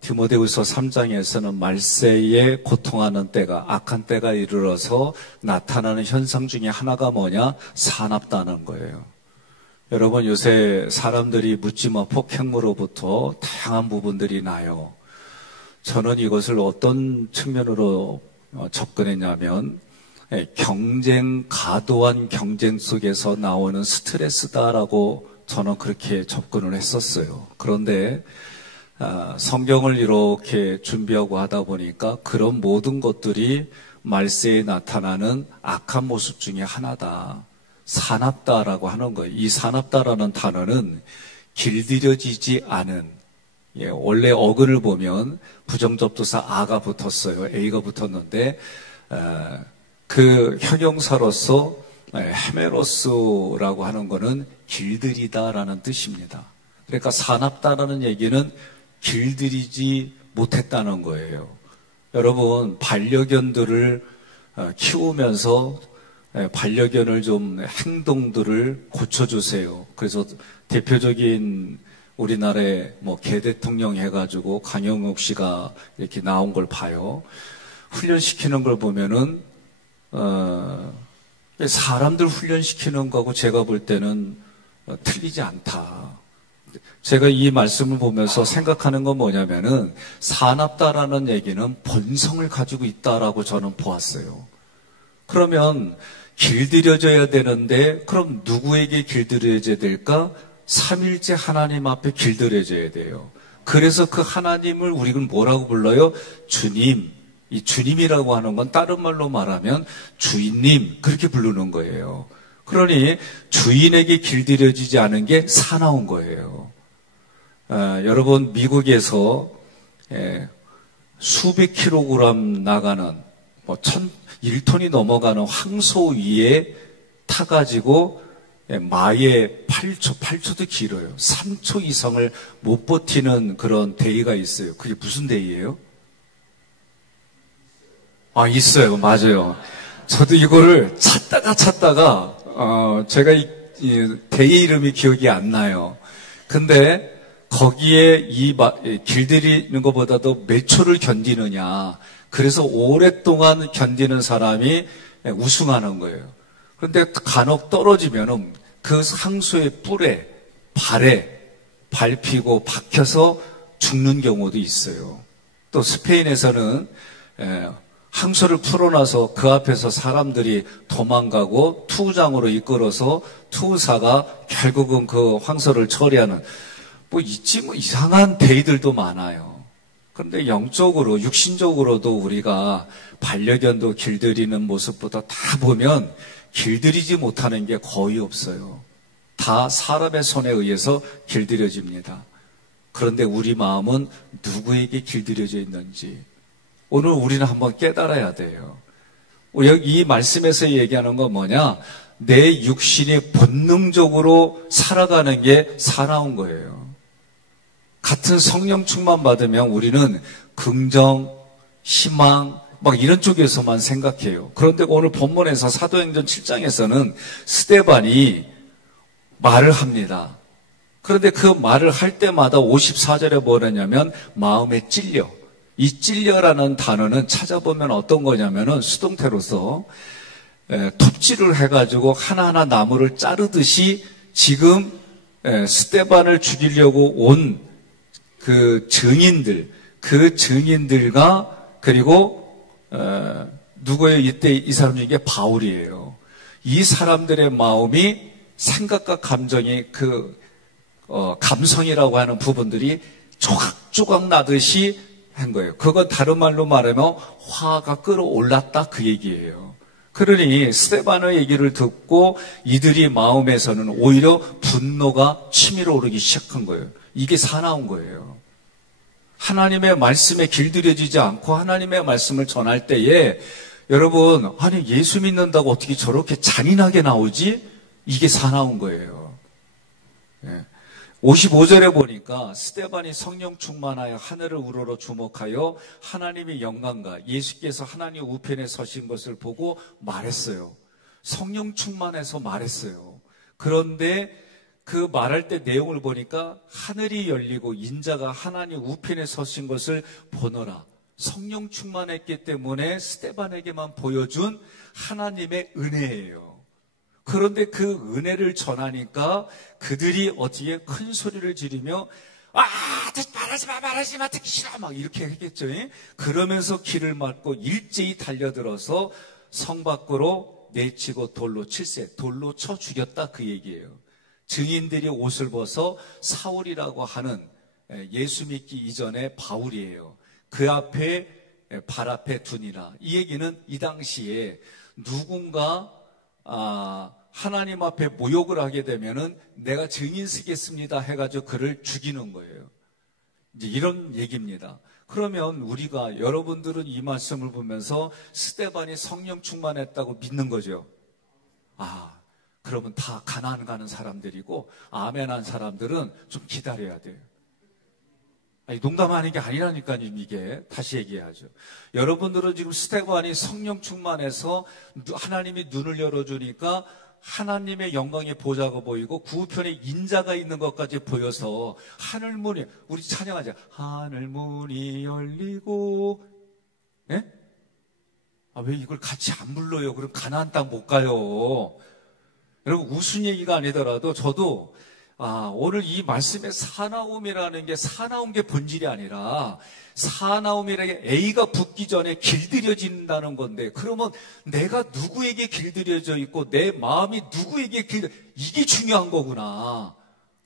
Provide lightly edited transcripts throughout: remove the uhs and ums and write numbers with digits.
디모데후서 3장에서는 말세에 고통하는 때가, 악한 때가 이르러서 나타나는 현상 중에 하나가 뭐냐? 사납다는 거예요. 여러분, 요새 사람들이 묻지마 폭행으로부터 다양한 부분들이 나요. 저는 이것을 어떤 측면으로 접근했냐면, 경쟁, 과도한 경쟁 속에서 나오는 스트레스다라고 저는 그렇게 접근을 했었어요. 그런데 성경을 이렇게 준비하고 하다 보니까 그런 모든 것들이 말세에 나타나는 악한 모습 중에 하나다. 사납다라고 하는 거예요. 이 사납다라는 단어는 길들여지지 않은, 원래 어근을 보면 부정접두사 아가 붙었어요. A가 붙었는데 그 형용사로서 헤메로스라고 하는 거는 길들이다라는 뜻입니다. 그러니까 사납다라는 얘기는 길들이지 못했다는 거예요. 여러분, 반려견들을 키우면서 반려견을 좀 행동들을 고쳐주세요. 그래서 대표적인 우리나라의 개 대통령 해가지고 강영욱 씨가 이렇게 나온 걸 봐요. 훈련시키는 걸 보면은 사람들 훈련시키는 거하고 제가 볼 때는 틀리지 않다. 제가 이 말씀을 보면서 생각하는 건 뭐냐면은 사납다라는 얘기는 본성을 가지고 있다라고 저는 보았어요. 그러면 길들여져야 되는데 그럼 누구에게 길들여져야 될까? 삼일째 하나님 앞에 길들여져야 돼요. 그래서 그 하나님을 우리는 뭐라고 불러요? 주님. 이 주님이라고 하는 건 다른 말로 말하면 주인님 그렇게 부르는 거예요. 그러니 주인에게 길들여지지 않은 게 사나운 거예요. 여러분, 미국에서 수백 킬로그램 나가는 1톤이 넘어가는 황소 위에 타가지고 마에 8초도 길어요. 3초 이상을 못 버티는 그런 데이가 있어요. 그게 무슨 데이예요? 있어요. 맞아요. 저도 이거를 찾다가 제가 이 데이 이름이 기억이 안 나요. 근데 거기에 길들이는 것보다도 몇 초를 견디느냐. 그래서 오랫동안 견디는 사람이 우승하는 거예요. 그런데 간혹 떨어지면은 그 상소의 뿔에, 발에 밟히고 박혀서 죽는 경우도 있어요. 또 스페인에서는 항소를 풀어놔서 그 앞에서 사람들이 도망가고 투우장으로 이끌어서 투우사가 결국은 그 황소를 처리하는 이상한 데이들도 많아요. 그런데 영적으로, 육신적으로도 우리가 반려견도 길들이는 모습보다 다 보면 길들이지 못하는 게 거의 없어요. 다 사람의 손에 의해서 길들여집니다. 그런데 우리 마음은 누구에게 길들여져 있는지 오늘 우리는 한번 깨달아야 돼요. 이 말씀에서 얘기하는 건 뭐냐? 내 육신이 본능적으로 살아가는 게 사나운 거예요. 같은 성령 충만 받으면 우리는 긍정, 희망, 이런 쪽에서만 생각해요. 그런데 오늘 본문에서 사도행전 7장에서는 스데반이 말을 합니다. 그런데 그 말을 할 때마다 54절에 뭐냐면 마음에 찔려. 이 찔려라는 단어는 찾아보면 어떤 거냐면은 수동태로서 톱질을 해가지고 하나하나 나무를 자르듯이 지금 스데반을 죽이려고 온 그 증인들과 그리고 누구예요? 이때 이 사람 중에 바울이에요. 이 사람들의 마음이 생각과 감정이 감성이라고 하는 부분들이 조각조각 나듯이 한 거예요. 그건 다른 말로 말하면 화가 끌어올랐다 그 얘기예요. 그러니 스데반의 얘기를 듣고 이들이 마음에서는 오히려 분노가 치밀어 오르기 시작한 거예요. 이게 사나운 거예요. 하나님의 말씀에 길들여지지 않고 하나님의 말씀을 전할 때에 여러분, 아니 예수 믿는다고 어떻게 저렇게 잔인하게 나오지? 이게 사나운 거예요. 55절에 보니까 스데반이 성령 충만하여 하늘을 우러러 주목하여 하나님의 영광과 예수께서 하나님 우편에 서신 것을 보고 말했어요. 성령 충만해서 말했어요. 그런데 그 말할 때 내용을 보니까 하늘이 열리고 인자가 하나님 우편에 서신 것을 보노라. 성령 충만했기 때문에 스데반에게만 보여준 하나님의 은혜예요. 그런데 그 은혜를 전하니까 그들이 어떻게 큰 소리를 지르며 말하지 마, 듣기 싫어. 막 이렇게 했겠죠. 그러면서 길을 막고 일제히 달려들어서 성 밖으로 내치고 돌로 칠세, 돌로 쳐 죽였다 그 얘기예요. 증인들이 옷을 벗어 사울이라고 하는 예수 믿기 이전에 바울이에요. 그 앞에 발 앞에 두니라. 이 얘기는 이 당시에 누군가 하나님 앞에 모욕을 하게 되면은 내가 증인 쓰겠습니다 해가지고 그를 죽이는 거예요. 이제 이런 얘기입니다. 그러면 우리가 여러분들은 이 말씀을 보면서 스데반이 성령 충만했다고 믿는 거죠. 그러면 다 가나안 가는 사람들이고 아멘한 사람들은 좀 기다려야 돼요. 농담하는 게 아니라니까요. 이게 다시 얘기하죠. 여러분들은 지금 스데반이 성령 충만해서 하나님이 눈을 열어주니까 하나님의 영광의 보좌가 보이고 구우편에 인자가 있는 것까지 보여서 하늘문이, 우리 찬양하자. 하늘문이 열리고, 예? 왜 이걸 같이 안 불러요? 그럼 가나안 땅 못 가요. 여러분, 웃은 얘기가 아니더라도 저도 오늘 이 말씀의 사나움이라는 게 사나운 게 본질이 아니라 사나움이라는 게 A가 붙기 전에 길들여진다는 건데, 그러면 내가 누구에게 길들여져 있고 내 마음이 누구에게 이게 중요한 거구나.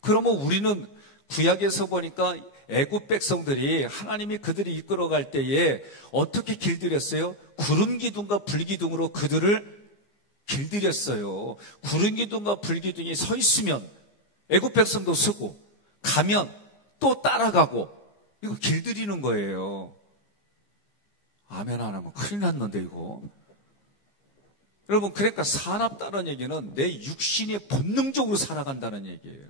그러면 우리는 구약에서 보니까 애굽 백성들이 하나님이 그들이 이끌어갈 때에 어떻게 길들였어요? 구름 기둥과 불 기둥으로 그들을 길들였어요. 구름 기둥과 불 기둥이 서 있으면 애굽 백성도 쓰고 가면 또 따라가고 이거 길들이는 거예요. 아멘 안 하면 큰일 났는데 이거. 여러분, 그러니까 사납다는 얘기는 내 육신이 본능적으로 살아간다는 얘기예요.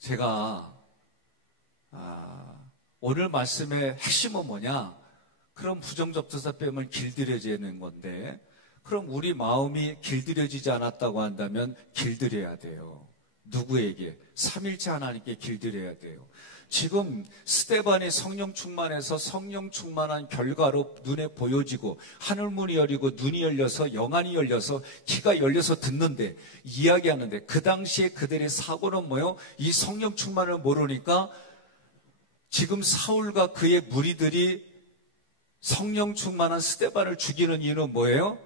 제가 오늘 말씀의 핵심은 뭐냐? 그럼 부정접두사 빼면 길들여지는 건데, 그럼 우리 마음이 길들여지지 않았다고 한다면 길들여야 돼요. 누구에게? 삼일체 하나님께 길들여야 돼요. 지금 스데반이 성령 충만해서 성령 충만한 결과로 눈에 보여지고 하늘문이 열리고 눈이 열려서 영안이 열려서 귀가 열려서 듣는데 이야기하는데, 그 당시에 그들의 사고는 뭐예요? 이 성령 충만을 모르니까 지금 사울과 그의 무리들이 성령 충만한 스데반을 죽이는 이유는 뭐예요?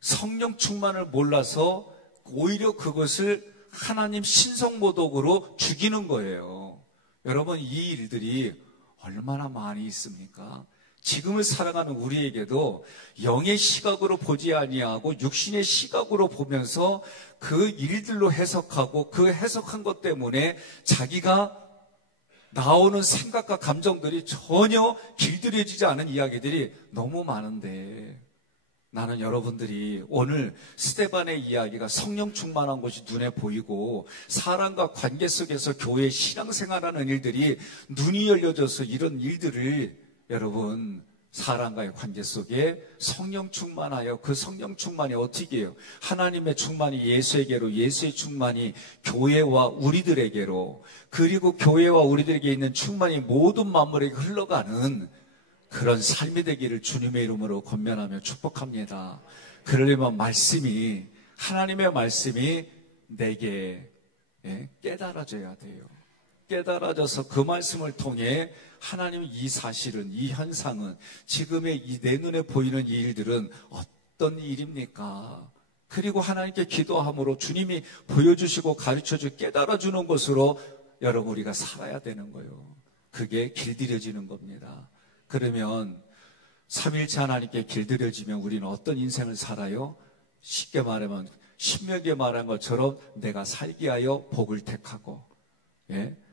성령 충만을 몰라서 오히려 그것을 하나님 신성모독으로 죽이는 거예요. 여러분, 이 일들이 얼마나 많이 있습니까? 지금을 살아가는 우리에게도 영의 시각으로 보지 아니하고 육신의 시각으로 보면서 그 일들로 해석하고 그 해석한 것 때문에 자기가 나오는 생각과 감정들이 전혀 길들여지지 않은 이야기들이 너무 많은데, 나는 여러분들이 오늘 스데반의 이야기가 성령 충만한 것이 눈에 보이고 사람과 관계 속에서 교회 신앙생활하는 일들이 눈이 열려져서 이런 일들을 여러분 사람과의 관계 속에 성령 충만하여 그 성령 충만이 어떻게 해요? 하나님의 충만이 예수에게로, 예수의 충만이 교회와 우리들에게로, 그리고 교회와 우리들에게 있는 충만이 모든 만물에게 흘러가는 그런 삶이 되기를 주님의 이름으로 권면하며 축복합니다. 그러려면 말씀이, 하나님의 말씀이 내게 깨달아져야 돼요. 깨달아져서 그 말씀을 통해 하나님, 이 사실은, 이 현상은, 지금의 이 내 눈에 보이는 이 일들은 어떤 일입니까? 그리고 하나님께 기도함으로 주님이 보여주시고 가르쳐주고 깨달아주는 것으로 여러분 우리가 살아야 되는 거예요. 그게 길들여지는 겁니다. 그러면 삼일체 하나님께 길들여지면 우리는 어떤 인생을 살아요? 쉽게 말하면 신명기에 말한 것처럼 내가 살기 위하여 복을 택하고,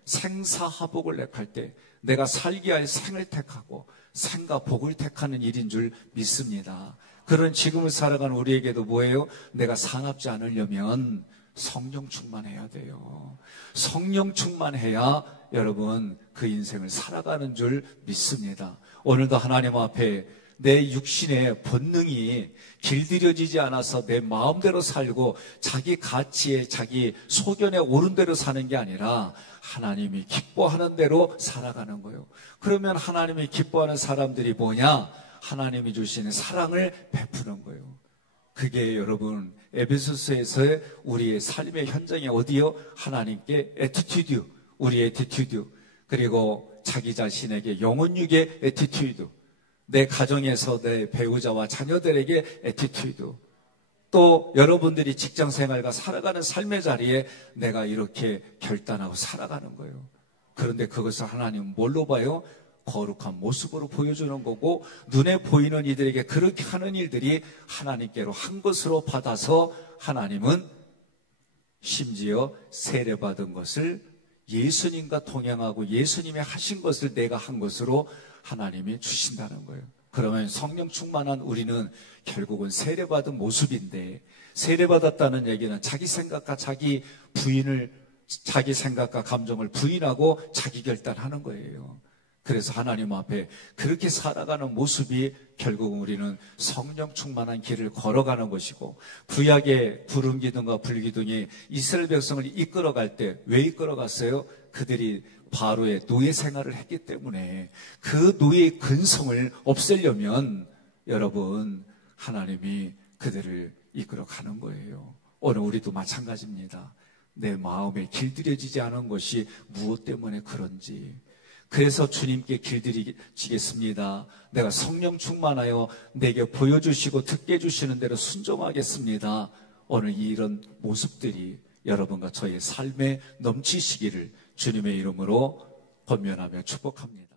생사하복을 택할 때 내가 살기 위하여 생을 택하고 생과 복을 택하는 일인 줄 믿습니다. 그런 지금을 살아가는 우리에게도 뭐예요? 내가 사납지 않으려면 성령 충만해야 돼요. 성령 충만해야 여러분 그 인생을 살아가는 줄 믿습니다. 오늘도 하나님 앞에 내 육신의 본능이 길들여지지 않아서 내 마음대로 살고 자기 가치에 자기 소견에 옳은 대로 사는 게 아니라 하나님이 기뻐하는 대로 살아가는 거예요. 그러면 하나님이 기뻐하는 사람들이 뭐냐? 하나님이 주시는 사랑을 베푸는 거예요. 그게 여러분 에베소서에서의 우리의 삶의 현장이 어디요? 하나님께 애티튜드, 우리의 애티튜드, 그리고 자기 자신에게 영혼육의 애티튜드, 내 가정에서 내 배우자와 자녀들에게 애티튜드, 또 여러분들이 직장생활과 살아가는 삶의 자리에 내가 이렇게 결단하고 살아가는 거예요. 그런데 그것을 하나님은 뭘로 봐요? 거룩한 모습으로 보여주는 거고, 눈에 보이는 이들에게 그렇게 하는 일들이 하나님께로 한 것으로 받아서 하나님은 심지어 세례받은 것을 예수님과 동행하고 예수님이 하신 것을 내가 한 것으로 하나님이 주신다는 거예요. 그러면 성령 충만한 우리는 결국은 세례받은 모습인데, 세례받았다는 얘기는 자기 생각과 자기 부인을, 자기 생각과 감정을 부인하고 자기 결단하는 거예요. 그래서 하나님 앞에 그렇게 살아가는 모습이 결국은 우리는 성령 충만한 길을 걸어가는 것이고, 구약의 구름기둥과 불기둥이 이스라엘 백성을 이끌어갈 때 왜 이끌어갔어요? 그들이 바로의 노예 생활을 했기 때문에 그 노예의 근성을 없애려면 여러분 하나님이 그들을 이끌어가는 거예요. 오늘 우리도 마찬가지입니다. 내 마음에 길들여지지 않은 것이 무엇 때문에 그런지, 그래서 주님께 길들이겠습니다. 내가 성령 충만하여 내게 보여주시고 듣게 해주시는 대로 순종하겠습니다. 오늘 이런 모습들이 여러분과 저의 삶에 넘치시기를 주님의 이름으로 권면하며 축복합니다.